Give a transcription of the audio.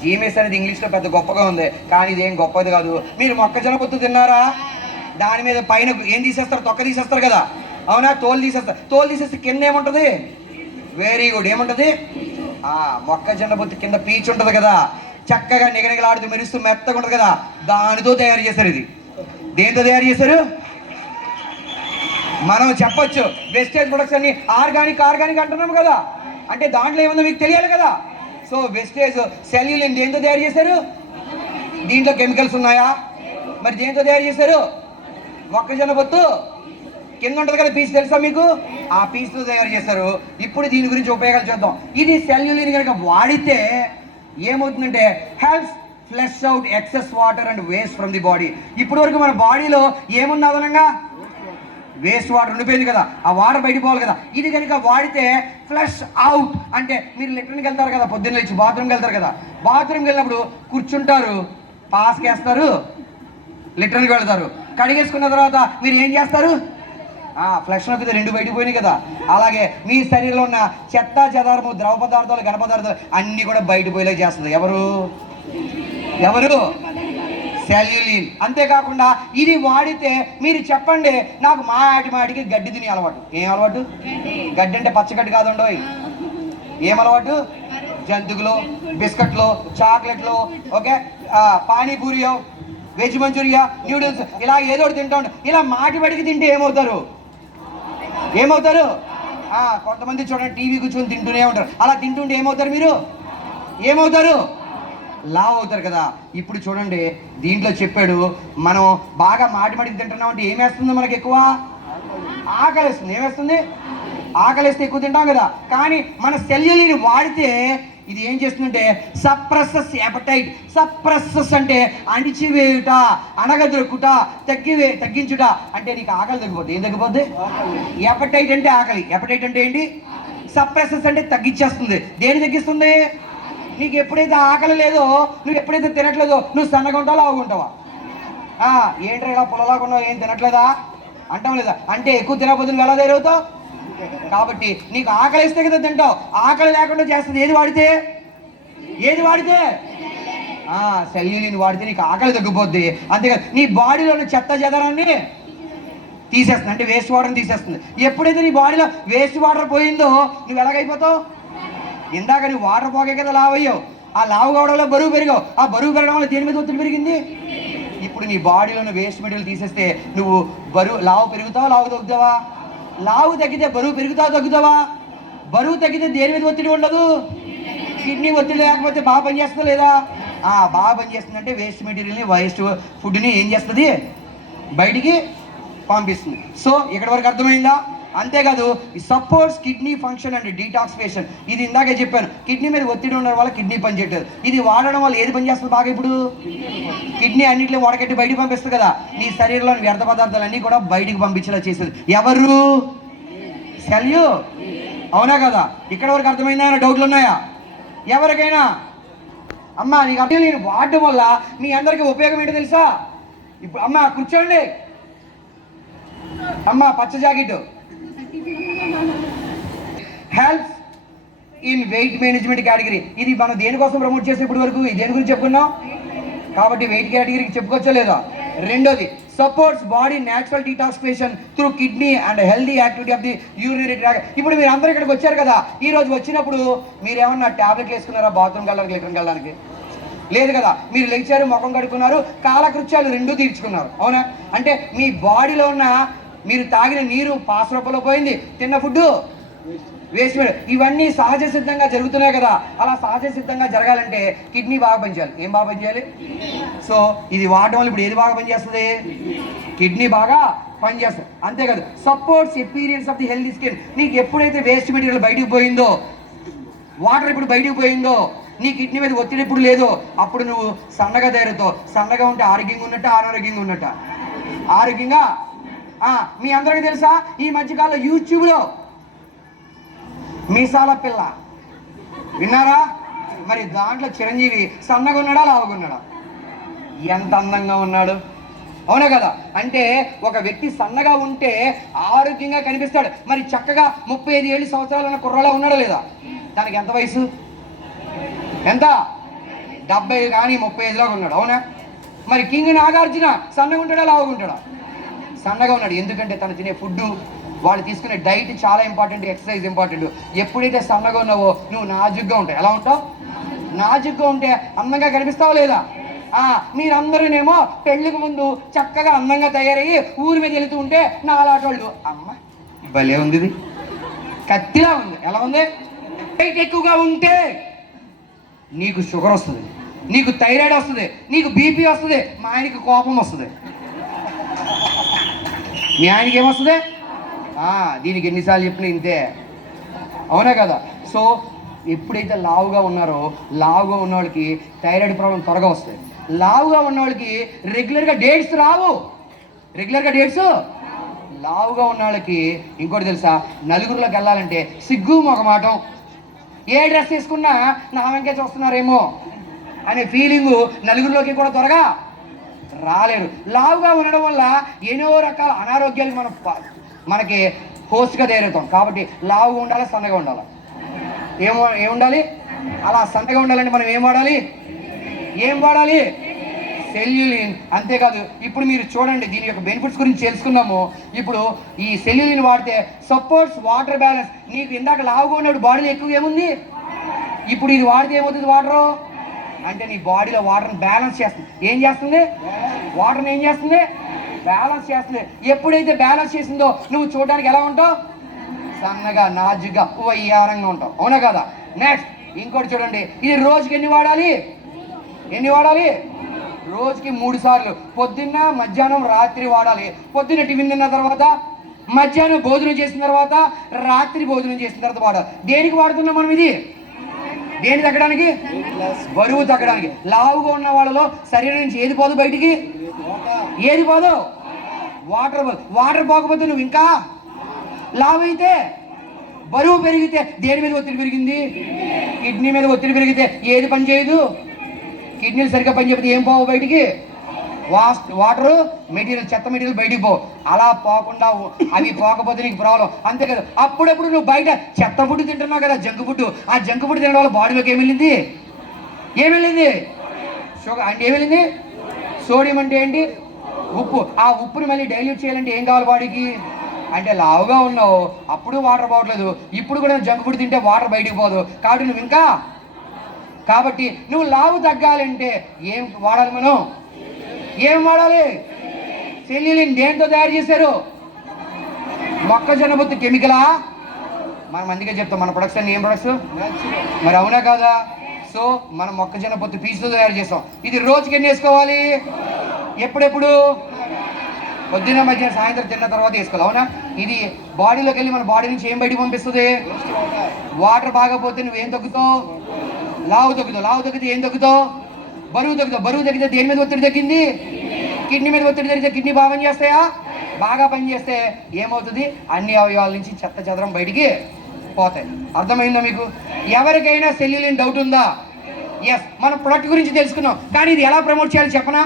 జీఎంఎస్ అనేది ఇంగ్లీష్లో పెద్ద గొప్పగా ఉంది, కానీ ఇదేం గొప్పది కాదు. మీరు మొక్కజొన్న పొత్తు తిన్నారా? దాని మీద పైన ఏం తీసేస్తారు? తొక్క తీసేస్తారు కదా, అవునా? తోలు తీసేస్తారు. తోలు తీసేస్తే కింద ఏముంటుంది? వెరీ గుడ్, ఏముంటుంది? మొక్కజొన్న పొత్తు కింద పీచు ఉంటుంది కదా, చక్కగా నిగనిగలాడుతూ మెరుస్తూ మెత్తగా ఉంటుంది కదా, దానితో తయారు చేశారు. ఇది దేంతో తయారు చేశారు? మనం చెప్పొచ్చు వెస్టేజ్ ప్రొడక్ట్స్ అన్ని ఆర్గానిక్ అంటున్నాం కదా, అంటే దాంట్లో ఏముందో మీకు తెలియాలి కదా. సో వెస్టేజ్ సెల్యులిన్ దేంతో తయారు చేశారు? దీంట్లో కెమికల్స్ ఉన్నాయా? మరి దేంతో తయారు చేశారు? మొక్కజొన్న పొత్తు కింద ఉంటుంది కదా పీస్, తెలుసా మీకు? ఆ పీస్తో తయారు చేశారు. ఇప్పుడు దీని గురించి ఉపయోగాలు చూద్దాం. ఇది సెల్యులిన్ కనుక వాడితే ఏమవుతుందంటే helps flush out excess water and waste from the body. ఇప్పటి వరకు మన బాడీలో ఏముంది? అదనంగా వేస్ట్ వాటర్ ఉండిపోయింది కదా, ఆ వాటర్ బయటికి పోవాలి కదా. ఇది కనుక వాడితే ఫ్లష్ అవుట్ అంటే మీరు లెట్రిన్కి వెళ్తారు కదా, పొద్దున్న లేచి బాత్రూమ్కి వెళ్తారు కదా, బాత్రూమ్కి వెళ్ళినప్పుడు కూర్చుంటారు, పాస్కి వేస్తారు, లెట్రిన్కి వెళ్తారు. కడిగేసుకున్న తర్వాత మీరు ఏం చేస్తారు? ఫ్లష్ నొక్కితే రెండు బయటికి పోయినాయి కదా. అలాగే మీ శరీరంలో ఉన్న చెత్త చెదారము, ద్రవ పదార్థాలు, ఘన పదార్థాలు అన్నీ కూడా బయట పోయేలా చేస్తుంది. ఎవరు? సెల్యులిన్. అంతేకాకుండా ఇది వాడితే మీరు చెప్పండి, నాకు మాటికి గడ్డి తినే అలవాటు. ఏం అలవాటు? గడ్డి అంటే పచ్చగడ్డి కాదండోయ్. ఏం అలవాటు? జంతువులు, బిస్కెట్లు, చాక్లెట్లు, ఓకే, పానీపూరియో, వెజ్ మంచూరియా, న్యూడిల్స్, ఇలా ఏదో ఒకటి తింటా ఉంటాం. ఇలా మాటికి తింటే ఏమవుతారు? కొంతమంది చూడండి టీవీ కూర్చొని తింటూనే ఉంటారు. అలా తింటుంటే ఏమవుతారు? మీరు ఏమవుతారు? లావ్ అవుతారు కదా. ఇప్పుడు చూడండి దీంట్లో చెప్పాడు, మనం బాగా మాటికి తింటున్నాం అంటే ఏమేస్తుంది? మనకి ఎక్కువ ఆకలిస్తుంది. ఏమేస్తుంది? ఆకలిస్తే ఎక్కువ తింటాం కదా. కానీ మన సెల్యులిన్ వాడితే ఇది ఏం చేస్తుందంటే సప్రెసెస్ యాపటైట్. సప్రెసెస్ అంటే అణిచివేయుట, అనగదొక్కుట, తగ్గించుట. అంటే నీకు ఆకలి తగ్గిపోద్ది. ఏం తగ్గిపోద్ది? యాపటైట్ అంటే ఆకలి. యాపటైట్ అంటే ఏంటి? సప్రెసెస్ అంటే తగ్గించేస్తుంది. దేని తగ్గిస్తుంది? నీకు ఎప్పుడైతే ఆకలి లేదో, నువ్వు ఎప్పుడైతే తినట్లేదో, నువ్వు సన్నగా ఉంటావా లావుగా ఉంటావా? ఏంట్రా ఇలా పొలలాగా ఉన్నావు, ఏం తినట్లేదా అంటాం లేదా? అంటే ఎక్కువ తినకపోతే నువ్వు ఎలా తయారవుతావు? కాబట్టి నీకు ఆకలి ఇస్తే కదా తింటావు. ఆకలి లేకుండా చేస్తుంది ఏది వాడితే? సెల్యులిన్ వాడితే నీకు ఆకలి తగ్గిపోద్ది. అంతేకాదు నీ బాడీలో ఉన్న చెత్త చెదరాన్ని తీసేస్తుంది, అంటే వేస్ట్ వాటర్ని తీసేస్తుంది. ఎప్పుడైతే నీ బాడీలో వేస్ట్ వాటర్ పోయిందో నువ్వు ఎలాగైపోతావు? ఇందాక నువ్వు వాటర్ పోగే కదా లావు అయ్యావు. ఆ లావు కావడం వల్ల బరువు పెరిగావు. ఆ బరువు పెరగడం వల్ల దేని మీద ఒత్తిడి పెరిగింది? ఇప్పుడు నీ బాడీలోని వేస్ట్ మెటీరియల్ తీసేస్తే నువ్వు లావు పెరుగుతావా, లావు తగ్గుతావా? లావు తగ్గితే బరువు పెరుగుతావా, తగ్గుతావా? బరువు తగ్గితే దేని మీద ఒత్తిడి ఉండదు? కిడ్నీ ఒత్తిడి లేకపోతే బాగా పనిచేస్తుందా లేదా? బాగా పనిచేస్తుంది. అంటే వేస్ట్ మెటీరియల్ని, వేస్ట్ ఫుడ్ని ఏం చేస్తుంది? బయటికి పంపిస్తుంది. సో ఇక్కడ వరకు అర్థమైందా? అంతేకాదు supports kidney function and detoxification. ఇది ఇందాకే చెప్పాను, కిడ్నీ మీద ఒత్తిడి ఉండడం వల్ల కిడ్నీ పనిచేయట్లేదు. ఇది వాడడం వల్ల ఏది పనిచేస్తుంది బాగా? ఇప్పుడు కిడ్నీ అన్నింటిలో వడకట్టి బయటికి పంపిస్తుంది కదా. నీ శరీరంలోని వ్యర్థ పదార్థాలన్నీ కూడా బయటికి పంపించేలా చేసేది ఎవరు? సెల్యు. అవునా కదా? ఇక్కడ వరకు అర్థమైందా? డౌట్లు ఉన్నాయా ఎవరికైనా? నీకు అర్థం నేను వాడడం వల్ల మీ అందరికీ ఉపయోగం ఏంటో తెలుసా? ఇప్పుడు కూర్చోండి. పచ్చ jacket helps in weight management category. ఇది మనం దేనికోసం ప్రమోట్ చేసే ఇప్పుడు వరకు దేని గురించి చెప్పుకున్నాం కాబట్టి వెయిట్ కేటగిరీకి చెప్పుకోవచ్చా లేదా? రెండోది supports body natural detoxification through kidney and healthy activity of the urinary tract. ఇప్పుడు మీరు అందరూ ఇక్కడికి వచ్చారు కదా, ఈ రోజు వచ్చినప్పుడు మీరు ఏమన్నా ట్యాబ్లెట్లు వేసుకున్నారా బాత్రూమ్కి వెళ్ళడానికి, లెటర్కి వెళ్ళడానికి? లేదు కదా. మీరు లేచారు, ముఖం కడుక్కున్నారు, కాలకృత్యాలు రెండూ తీర్చుకున్నారు. అవునా? అంటే మీ బాడీలో ఉన్న మీరు తాగిన నీరు పాస్ రూపంలో పోయింది, తిన్న ఫుడ్ వేస్ట్. ఇవన్నీ సహజ సిద్ధంగా జరుగుతున్నాయి కదా. అలా సహజ సిద్ధంగా జరగాలంటే కిడ్నీ బాగా పనిచేయాలి. ఏం బాగా పనిచేయాలి? సో ఇది వాడడం వల్ల ఇప్పుడు ఏది బాగా పనిచేస్తుంది? కిడ్నీ బాగా పనిచేస్తుంది. అంతేకాదు supports experience of the healthy skin. నీకు ఎప్పుడైతే వేస్ట్ మెటీరియల్ బయటికి పోయిందో, వాటర్ ఇప్పుడు బయటికి పోయిందో, నీ కిడ్నీ మీద ఒత్తిడి ఇప్పుడు లేదో, అప్పుడు నువ్వు సన్నగా తయారుతావు. సన్నగా ఉంటే ఆరోగ్యంగా ఉన్నట్ట, అనారోగ్యంగా ఉన్నట్ట? ఆరోగ్యంగా. మీ అందరికీ తెలుసా ఈ మధ్యకాలంలో యూట్యూబ్లో మీసాల పిల్ల విన్నారా? మరి దాంట్లో చిరంజీవి సన్నగా ఉన్నాడా, లావుగా ఉన్నాడా? ఎంత అందంగా ఉన్నాడు. అవునా కదా? అంటే ఒక వ్యక్తి సన్నగా ఉంటే ఆరోగ్యంగా కనిపిస్తాడు. మరి చక్కగా 35 సంవత్సరాలు ఉన్న కుర్రలా ఉన్నాడా లేదా? దానికి ఎంత వయసు? ఎంత? 70 కానీ 35 లాగా ఉన్నాడు, అవునా? మరి కింగ్ నాగార్జున సన్నగా ఉంటాడా లావుగా ఉంటాడా? సన్నగా ఉన్నాడు. ఎందుకంటే తను తినే ఫుడ్, వాళ్ళు తీసుకునే డైట్ చాలా ఇంపార్టెంట్, ఎక్సర్సైజ్ ఇంపార్టెంట్. ఎప్పుడైతే సన్నగా ఉన్నావో నువ్వు నాజుగ్గా ఉంటావు. ఎలా ఉంటావు? నాజుగ్గా ఉంటే అందంగా కనిపిస్తావు లేదా? మీరందరూనేమో పెళ్లికి ముందు చక్కగా అందంగా తయారయ్యి ఊరి మీద వెళుతూ ఉంటే నా అలాంటి అమ్మ భలే ఉంది, ఇది కత్తిలా ఉంది. ఎలా ఉంది? వెయిట్ ఎక్కువగా ఉంటే నీకు షుగర్ వస్తుంది, నీకు థైరాయిడ్ వస్తుంది, నీకు బీపీ వస్తుంది, మా ఆయనకి కోపం వస్తుంది. మీ ఆయనకి ఏమొస్తుంది? దీనికి ఎన్నిసార్లు చెప్పినా ఇంతే, అవునా కదా? సో ఎప్పుడైతే లావుగా ఉన్నారో, లావుగా ఉన్న వాళ్ళకి థైరాయిడ్ ప్రాబ్లం త్వరగా వస్తుంది. లావుగా ఉన్న వాళ్ళకి రెగ్యులర్గా డేట్స్ రావు. లావుగా ఉన్న వాళ్ళకి ఇంకోటి తెలుసా, నలుగురిలోకి వెళ్ళాలంటే సిగ్గు మొగమాటం. ఏ డ్రెస్ వేసుకున్నా నా వెంకే చూస్తున్నారేమో అనే ఫీలింగు నలుగురిలోకి కూడా త్వరగా రాలేరు. లావుగా ఉండడం వల్ల ఎన్నో రకాల అనారోగ్యాలు మనకి హోస్ట్గా తయారవుతాం. కాబట్టి లావుగా ఉండాలి, సన్నగా ఉండాలి. ఏముండాలి? అలా సన్నగా ఉండాలంటే మనం ఏం వాడాలి? సెల్యులిన్. అంతేకాదు, ఇప్పుడు మీరు చూడండి, దీని యొక్క బెనిఫిట్స్ గురించి తెలుసుకున్నాము. ఇప్పుడు ఈ సెల్యులిన్ వాడితే సపోర్ట్స్ వాటర్ బ్యాలెన్స్. నీకు ఇందాక లావుగా ఉన్నప్పుడు బాడీలో ఎక్కువ ఏముంది, ఇప్పుడు ఇది వాడితే ఏమవుతుంది? వాటరు అంటే నీ బాడీలో వాటర్ని బ్యాలెన్స్ చేస్తుంది. ఏం చేస్తుంది? వాటర్ని ఏం చేస్తుంది? బ్యాలెన్స్ చేస్తుంది. ఎప్పుడైతే బ్యాలెన్స్ చేసిందో నువ్వు చూడడానికి ఎలా ఉంటావు? సన్నగా, నాజుగా, వయ్యారంగా ఉంటావు, అవునా కదా? నెక్స్ట్ ఇంకోటి చూడండి, ఇది రోజుకి ఎన్ని వాడాలి? రోజుకి 3 సార్లు, పొద్దున్న, మధ్యాహ్నం, రాత్రి వాడాలి. పొద్దున్న టిఫిన్ తిన్న తర్వాత, మధ్యాహ్నం భోజనం చేసిన తర్వాత, రాత్రి భోజనం చేసిన తర్వాత వాడాలి. దేనికి వాడుతున్నాం మనం ఇది? దేని తగ్గడానికి? బరువు తగ్గడానికి. లావుగా ఉన్న వాళ్ళలో శరీరం నుంచి ఏది పోదు బయటికి? ఏది పోదు? వాటర్ పోకపోతే నువ్వు ఇంకా లావు అయితే, బరువు పెరిగితే దేని మీద ఒత్తిడి పెరిగింది? కిడ్నీ మీద ఒత్తిడి పెరిగితే ఏది పని చేయదు? కిడ్నీలు సరిగ్గా పని చెప్తే ఏం పోవు బయటికి? వాటరు మెటీరియల్, చెత్త మెటీరియల్ బయటికి పోవు. అలా పోకుండా అవి పోకపోతే నీకు ప్రాబ్లం. అంతే కదా, అప్పుడప్పుడు నువ్వు బయట చెత్త ఫుడ్ తింటున్నావు కదా, జంక్ ఫుడ్. ఆ జంక్ ఫుడ్ తినడం వల్ల బాడీలోకి ఏం వెళ్ళింది? షుగర్ అంటే ఏం వెళ్ళింది? సోడియం అంటే ఏంటి? ఉప్పు. ఆ ఉప్పుని మళ్ళీ డైల్యూట్ చేయాలంటే ఏం కావాలి బాడీకి? అంటే లావుగా ఉన్నావు, అప్పుడు వాటర్ పోవట్లేదు, ఇప్పుడు కూడా జంక్ ఫుడ్ తింటే వాటర్ బయటికి పోదు. కాబట్టి నువ్వు లావు తగ్గాలంటే ఏం వాడాలి? ఏం వాడాలి? సెల్యులిన్. దేంతో తయారు చేశారు? మొక్కజొన్న పొత్తు కెమికలా? మనం అందుకే చెప్తాం, మన ప్రొడక్ట్స్ ఏం ప్రొడక్ట్స్ మరి, అవునా కాదా? సో మనం మొక్కజొన్న పొత్తు పీచుతో తయారు చేస్తాం. ఇది రోజుకి ఎన్ని వేసుకోవాలి? ఎప్పుడెప్పుడు? పొద్దున్న, మధ్యాహ్నం, సాయంత్రం తిన్న తర్వాత వేసుకోవాలి, అవునా? ఇది బాడీలోకి వెళ్ళి మన బాడీ నుంచి ఏం బయటికి పంపిస్తుంది? వాటర్ బాగపోతే నువ్వేం తగ్గుతావు? లావు తగ్గితే ఏం తగ్గుతావు? బరువు తగ్గితే దేని మీద ఒత్తిడి తగ్గింది? కిడ్నీ మీద ఒత్తిడి తగ్గితే కిడ్నీ బాగా పనిచేస్తాయా? బాగా పనిచేస్తే ఏమవుతుంది? అన్ని అవయవాల నుంచి చెత్త చెదరం బయటికి పోతాయి. అర్థమైందా మీకు? ఎవరికైనా సెల్యులిన్ డౌట్ ఉందా? ఎస్, మన ప్రొడక్ట్ గురించి తెలుసుకున్నాం, కానీ ఇది ఎలా ప్రమోట్ చేయాలి చెప్పనా?